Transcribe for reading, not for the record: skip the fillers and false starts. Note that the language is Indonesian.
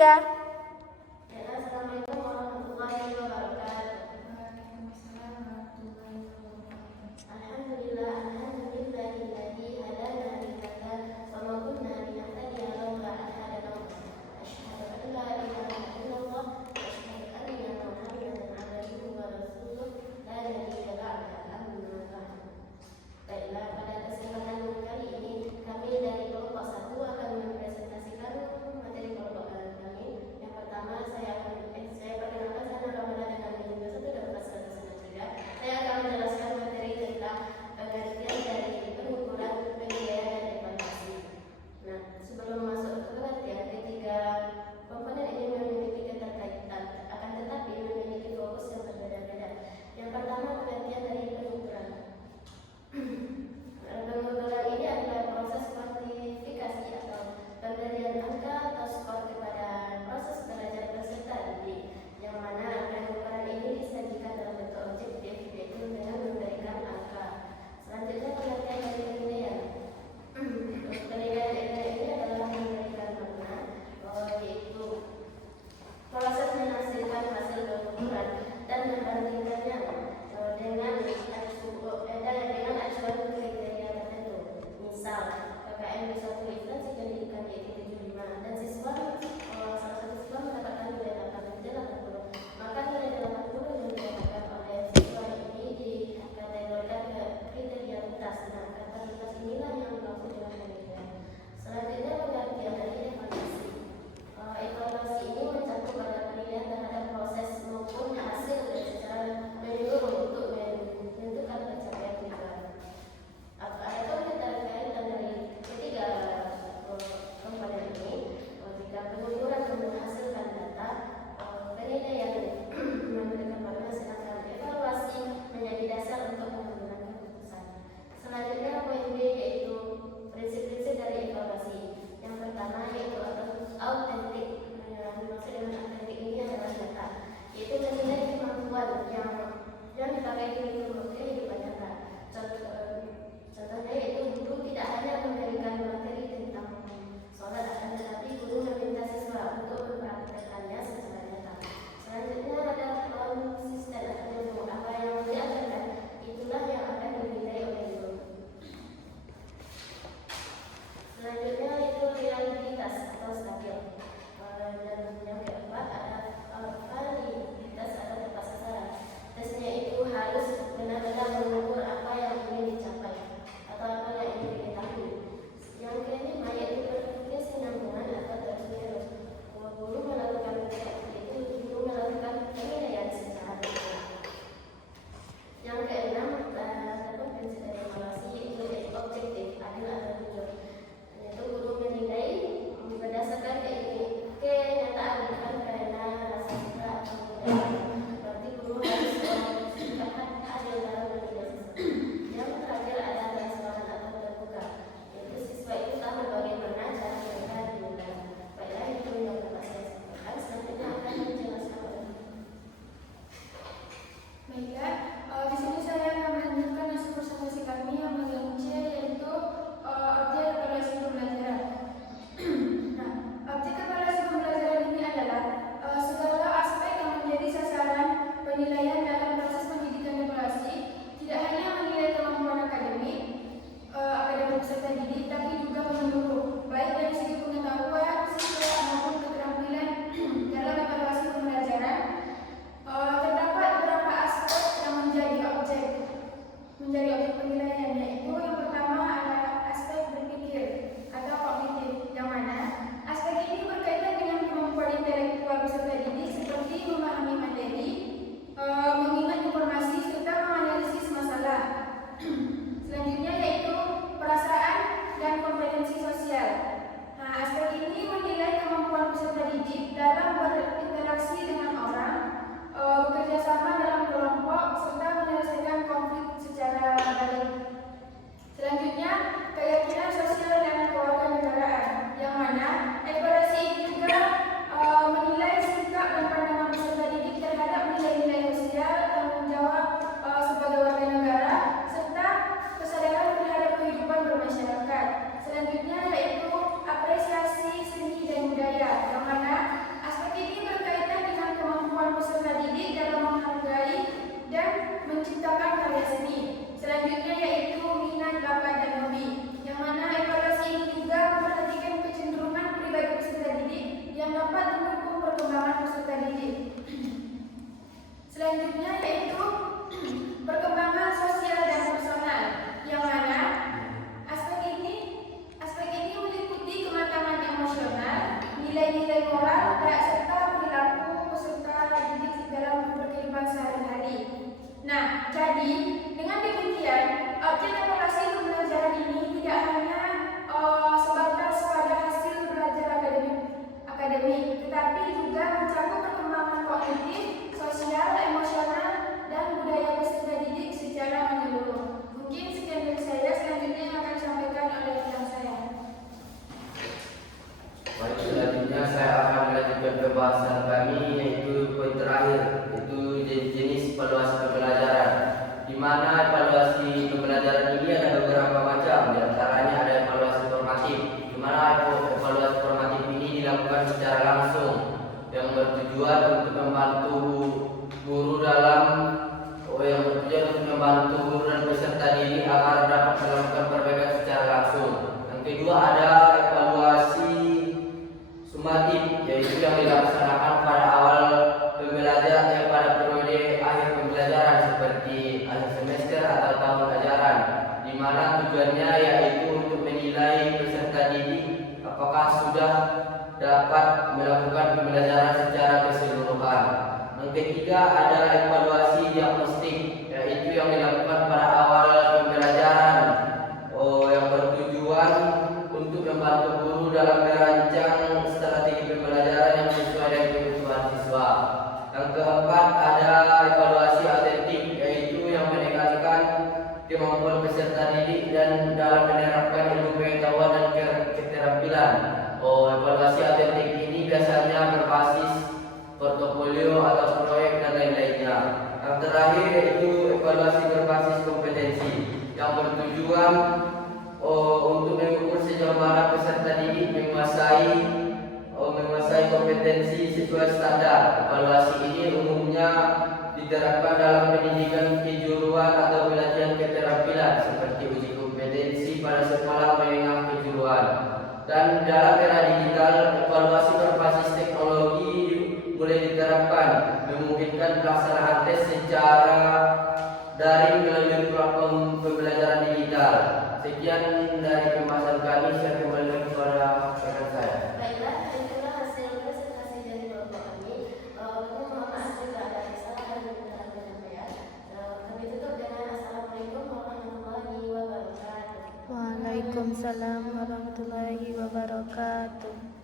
Ya. Ya, Assalamualaikum warahmatullahi wabarakatuh. Waalaikumsalam warahmatullahi wabarakatuh. Alhamdulillah, alhamdulillahilladzi hadana lihada wa ma kunna linahtadiya laula an hadana Allah. Asyhadu an la ilaha illallah wa asyhadu anna Muhammadan abduhu wa rasuluh la nabiyya ba'da amma ba'd. Baiklah, pada kesempatan kali ini kami dari kelompok 1 akan mempresentasikan materi kelompok kami yang Selanjutnya yaitu perkembangan sosial dan personal, yang mana aspek ini meliputi kematangan emosional, nilai-nilai moral, serta perilaku peserta didik dalam berkehidupan sehari-hari. Nah, jadi dengan demikian objek evaluasi pembelajaran ini tidak hanya sebatas pada hasil belajar akademik, tetapi juga mencakup perkembangan kognitif, sosial, emosional, dan budaya peserta didik secara menyeluruh. Mungkin sekian dari saya, selanjutnya yang akan disampaikan oleh rekan saya. Baik, selanjutnya saya akan melanjutkan pembahasan kami, yaitu poin terakhir, yaitu jenis evaluasi pembelajaran. Di mana evaluasi pembelajaran ini ada beberapa macam, di antaranya ada evaluasi formatif, di mana evaluasi formatif ini dilakukan secara langsung yang bertujuan untuk membantu guru dan peserta didik agar dapat melakukan perbaikan secara langsung. Yang kedua ada evaluasi sumatif, yaitu yang dilaksanakan pada awal pembelajaran pada periode akhir pembelajaran seperti akhir semester atau tahun ajaran, di mana tujuannya yaitu untuk menilai peserta didik apakah sudah dapat melakukan pembelajaran secara keseluruhan. Yang ketiga ada evaluasi diagnostik, yaitu yang dilakukan pada awal pembelajaran yang bertujuan untuk membantu guru dalam merancang strategi pembelajaran yang sesuai dengan kebutuhan siswa. Yang keempat ada evaluasi autentik, yaitu yang menekankan kemampuan peserta didik dan dalam menerapkan ilmu pengetahuan dan keterampilan. Evaluasi autentik ini biasanya berbasis portofolio atau proyek dan lain-lainnya. Yang terakhir yaitu evaluasi berbasis kompetensi, yang bertujuan untuk mengukur sejauh mana peserta didik menguasai kompetensi sesuai standar. Evaluasi ini umumnya diterapkan dalam pendidikan kejuruan atau pelatihan keterampilan seperti uji kompetensi pada sekolah menengah kejuruan. Dan dalam era digital, evaluasi berbasis teknologi mulai diterapkan, memungkinkan pelaksanaan tes secara daring melalui platform pembelajaran digital. Sekian dari pembahasan kami, saya kembali kepada rekan saya. Baiklah, itulah hasil presentasi dari Bapak kami. Mohon maaf jika ada kesalahan dan kesalahan penyampaian. Kami tutup dengan Assalamualaikum warahmatullahi wabarakatuh. Waalaikumsalam warahmatullahi wabarakatuh.